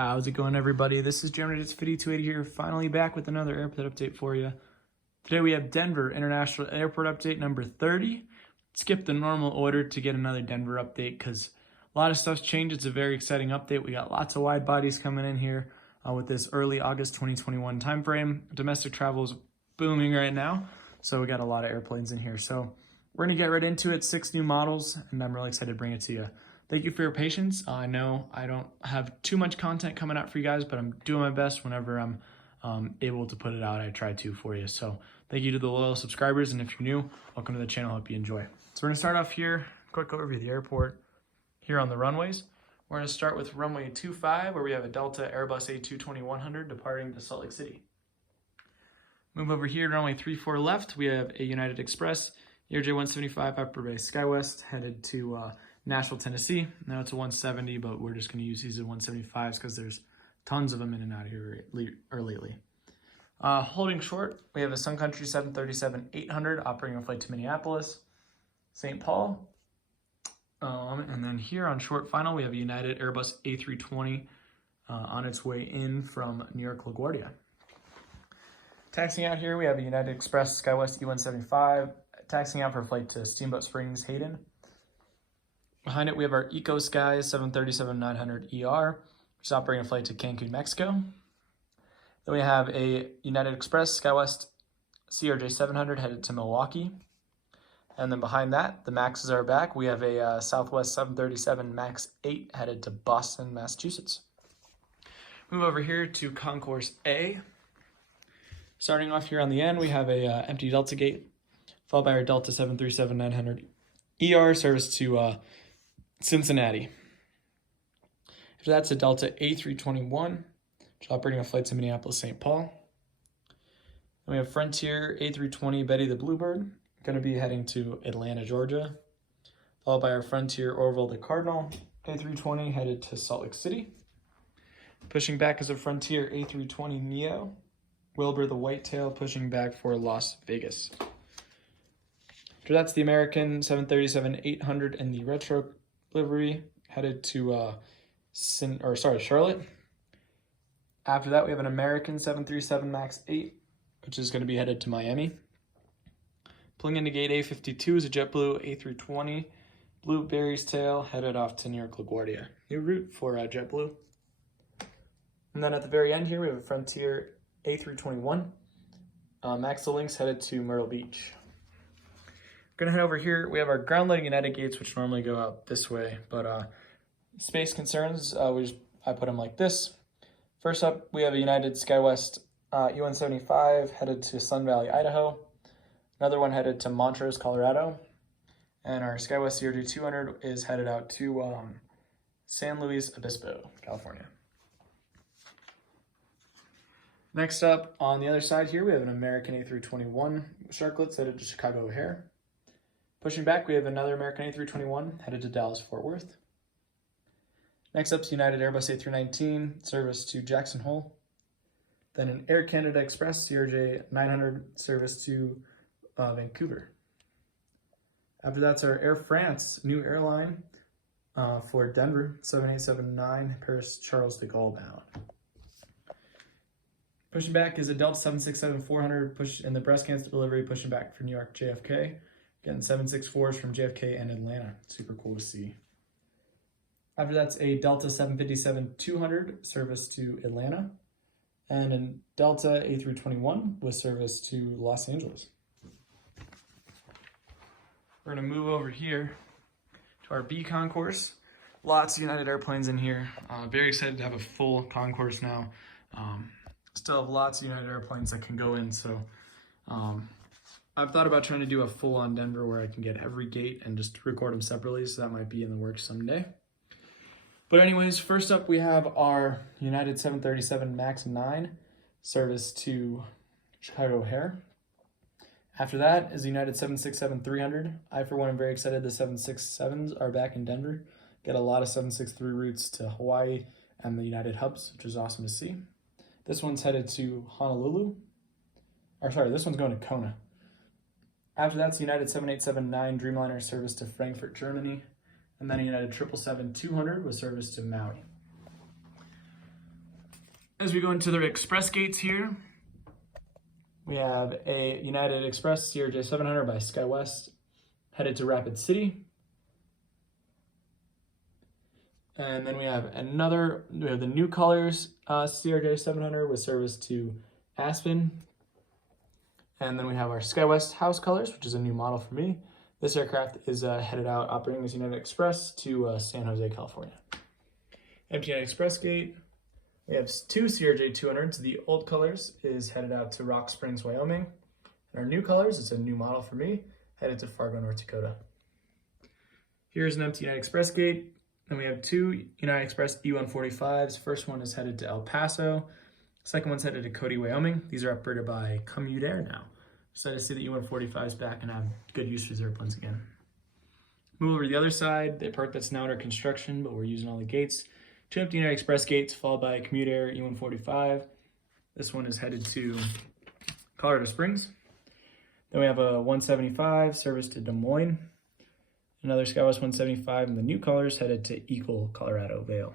How's it going, everybody? This is Gemini 5280 here, finally back with another airport update for you. Today we have Denver International Airport update number 30. Skip the normal order to get another Denver update because a lot of stuff's changed. It's a very exciting update. We got lots of wide bodies coming in here with this early August 2021 timeframe. Domestic travel is booming right now, so we got a lot of airplanes in here. So we're going to get right into it. 6 new models, and I'm really excited to bring it to you. Thank you for your patience. I know I don't have too much content coming out for you guys, but I'm doing my best whenever I'm able to put it out. I try to for you. So thank you to the loyal subscribers. And if you're new, welcome to the channel. Hope you enjoy. So we're going to start off here. Quick overview of the airport here on the runways. We're going to start with runway 25, where we have a Delta Airbus A220-100 departing to Salt Lake City. Move over here to runway 34 left. We have a United Express ERJ-175 Upper Bay SkyWest headed to Nashville, Tennessee. Now it's a 170, but we're just going to use these as 175s because there's tons of them in and out of here lately. Holding short, we have a Sun Country 737-800 operating a flight to Minneapolis, St. Paul. And then here on short final, we have a United Airbus A320 on its way in from New York LaGuardia. Taxiing out here, we have a United Express SkyWest E175 taxiing out for a flight to Steamboat Springs, Hayden. Behind it, we have our Eco Sky 737-900ER, which is operating a flight to Cancun, Mexico. Then we have a United Express SkyWest CRJ-700 headed to Milwaukee. And then behind that, the Maxes are back. We have a Southwest 737 MAX 8 headed to Boston, Massachusetts. Move over here to Concourse A. Starting off here on the end, we have a empty Delta gate, followed by our Delta 737-900ER service to Cincinnati. After that's a Delta A321, which is operating a flight to Minneapolis, St. Paul. Then we have Frontier A320 Betty the Bluebird, going to be heading to Atlanta, Georgia. Followed by our Frontier Orville the Cardinal A320 headed to Salt Lake City. Pushing back is a Frontier A320 Neo, Wilbur the Whitetail pushing back for Las Vegas. After that's the American 737-800 in the retro livery headed to Charlotte. After that, we have an American 737 MAX 8, which is going to be headed to Miami. Pulling into gate A52 is a JetBlue A320 Blueberry's Tail headed off to New York LaGuardia. New route for JetBlue. And then at the very end here, we have a Frontier A321 Max Lynx headed to Myrtle Beach. Gonna head over here. We have our ground loading United gates, which normally go out this way, but space concerns, I put them like this. First up, we have a United SkyWest E175 headed to Sun Valley, Idaho. Another one headed to Montrose, Colorado. And our SkyWest CRJ-200 is headed out to San Luis Obispo, California. Next up, on the other side here, we have an American A321 Sharklets headed to Chicago O'Hare. Pushing back, we have another American A321 headed to Dallas-Fort Worth. Next up is United Airbus A319 service to Jackson Hole. Then an Air Canada Express CRJ-900 service to Vancouver. After that's our Air France new airline for Denver, 7879 Paris Charles de Gaulle bound. Pushing back is a Delta 767-400 push in the breast cancer delivery, pushing back for New York JFK. Getting 764s from JFK and Atlanta. Super cool to see. After that's a Delta 757-200 service to Atlanta. And a Delta A321 with service to Los Angeles. We're going to move over here to our B concourse. Lots of United airplanes in here. Very excited to have a full concourse now. Still have lots of United airplanes that can go in, so I've thought about trying to do a full-on Denver where I can get every gate and just record them separately, so that might be in the works someday. But anyways, first up we have our United 737 MAX 9 service to Chicago O'Hare. After that is the United 767-300. I, for one, am very excited the 767s are back in Denver. Get a lot of 763 routes to Hawaii and the United hubs, which is awesome to see. This one's headed to Honolulu. This one's going to Kona. After that's the United 7879 Dreamliner service to Frankfurt, Germany. and then a United 777-200 with service to Maui. As we go into the express gates here, we have a United Express CRJ 700 by SkyWest headed to Rapid City. And then we have the New Colors CRJ 700 with service to Aspen. And then we have our SkyWest House Colors, which is a new model for me. This aircraft is headed out operating as United Express to San Jose, California. Empty United Express gate. We have two CRJ 200s. The old colors is headed out to Rock Springs, Wyoming. And our new colors, it's a new model for me, headed to Fargo, North Dakota. Here's an empty United Express gate. Then we have two United Express E145s. First one is headed to El Paso. Second one's headed to Cody, Wyoming. These are operated by Commute Air now. Excited to see the E145s back and have good use for these airplanes again. Move over to the other side, the part that's now under construction, but we're using all the gates. Two empty United Express gates, followed by a Commute Air E145. This one is headed to Colorado Springs. Then we have a 175 service to Des Moines. Another SkyWest 175 in the new colors headed to Eagle, Colorado Vail.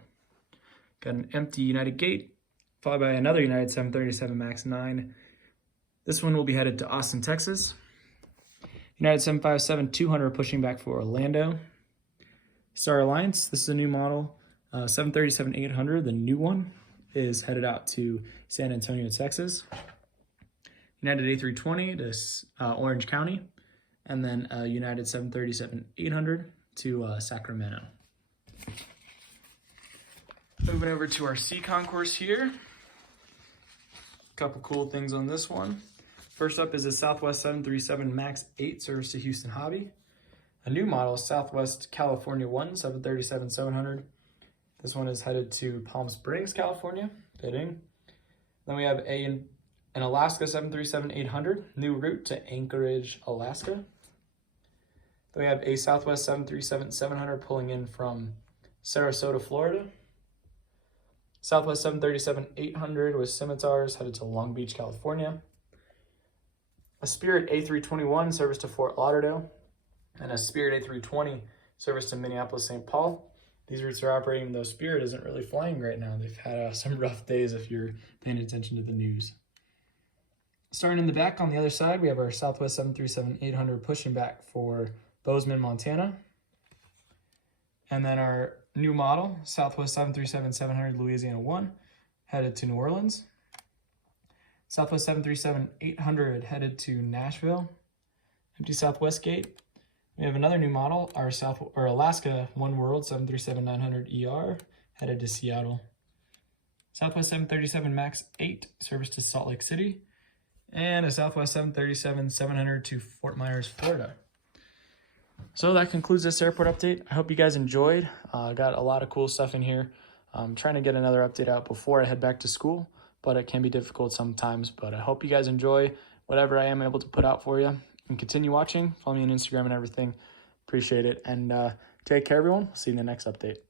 Got an empty United gate, followed by another United 737 MAX 9. This one will be headed to Austin, Texas. United 757-200 pushing back for Orlando. Star Alliance, this is a new model. 737-800, the new one, is headed out to San Antonio, Texas. United A320 to Orange County. And then United 737-800 to Sacramento. Moving over to our C concourse here. A couple cool things on this one. First up is a Southwest 737 MAX 8 service to Houston Hobby. A new model, Southwest California 1 737-700. This one is headed to Palm Springs, California. Fitting. Then we have an Alaska 737-800, new route to Anchorage, Alaska. Then we have a Southwest 737-700 pulling in from Sarasota, Florida. Southwest 737-800 with Scimitars headed to Long Beach, California. A Spirit A321 service to Fort Lauderdale. And a Spirit A320 service to Minneapolis, St. Paul. These routes are operating, though Spirit isn't really flying right now. They've had some rough days if you're paying attention to the news. Starting in the back on the other side, we have our Southwest 737-800 pushing back for Bozeman, Montana. And then our new model, Southwest 737-700 Louisiana 1, headed to New Orleans. Southwest 737-800 headed to Nashville. Empty Southwest gate. We have another new model, our Alaska One World 737-900ER headed to Seattle. Southwest 737 MAX 8 service to Salt Lake City. And a Southwest 737-700 to Fort Myers, Florida. So that concludes this airport update. I hope you guys enjoyed. Got a lot of cool stuff in here. I'm trying to get another update out before I head back to school, but it can be difficult sometimes. But I hope you guys enjoy whatever I am able to put out for you. And continue watching. Follow me on Instagram and everything. Appreciate it. And take care, everyone. See you in the next update.